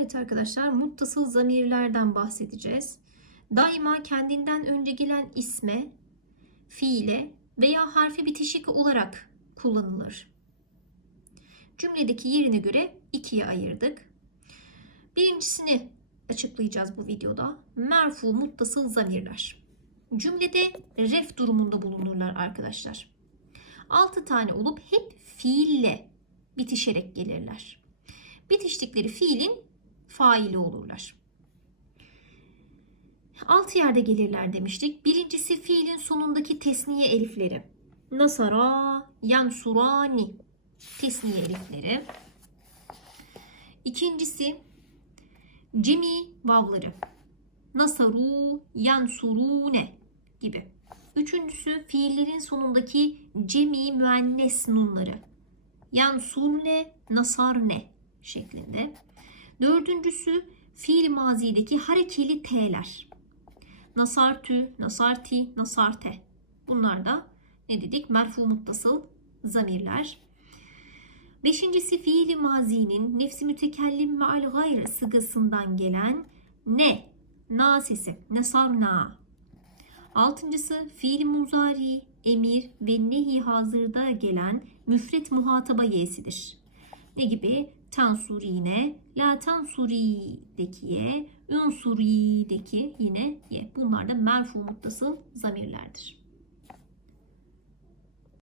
Evet arkadaşlar muttasıl zamirlerden bahsedeceğiz. Daima kendinden önce gelen isme, fiile veya harfe bitişik olarak kullanılır. Cümledeki yerine göre ikiye ayırdık. Birincisini açıklayacağız bu videoda. Merfu muttasıl zamirler. Cümlede ref durumunda bulunurlar arkadaşlar. 6 tane olup hep fiille bitişerek gelirler. Bitiştikleri fiilin faili olurlar. 6 yerde gelirler demiştik. Birincisi fiilin sonundaki tesniye elifleri. Nasara, yansurani tesniye elifleri. İkincisi cemi vavları. Nasaru, yansurune gibi. Üçüncüsü fiillerin sonundaki cemi müennes nunları. Yansurne, nasarne şeklinde. Dördüncüsü fiil mazideki harekeli t'ler. Nasartü, nasarti, nasarte. Bunlar da ne dedik? Merfu muttasıl zamirler. Beşincisi fiili mazinin nefsi mütekellim meal gayr sıgasından gelen ne, na sesi, nesarna. Altıncısı fiil muzari, emir ve nehi hazırda gelen müfret muhataba y'sidir. Ne gibi? Tansurine, la tansuri'deki ye, ünsuri'deki yine ye. Bunlar da merfu muttasıl zamirlerdir.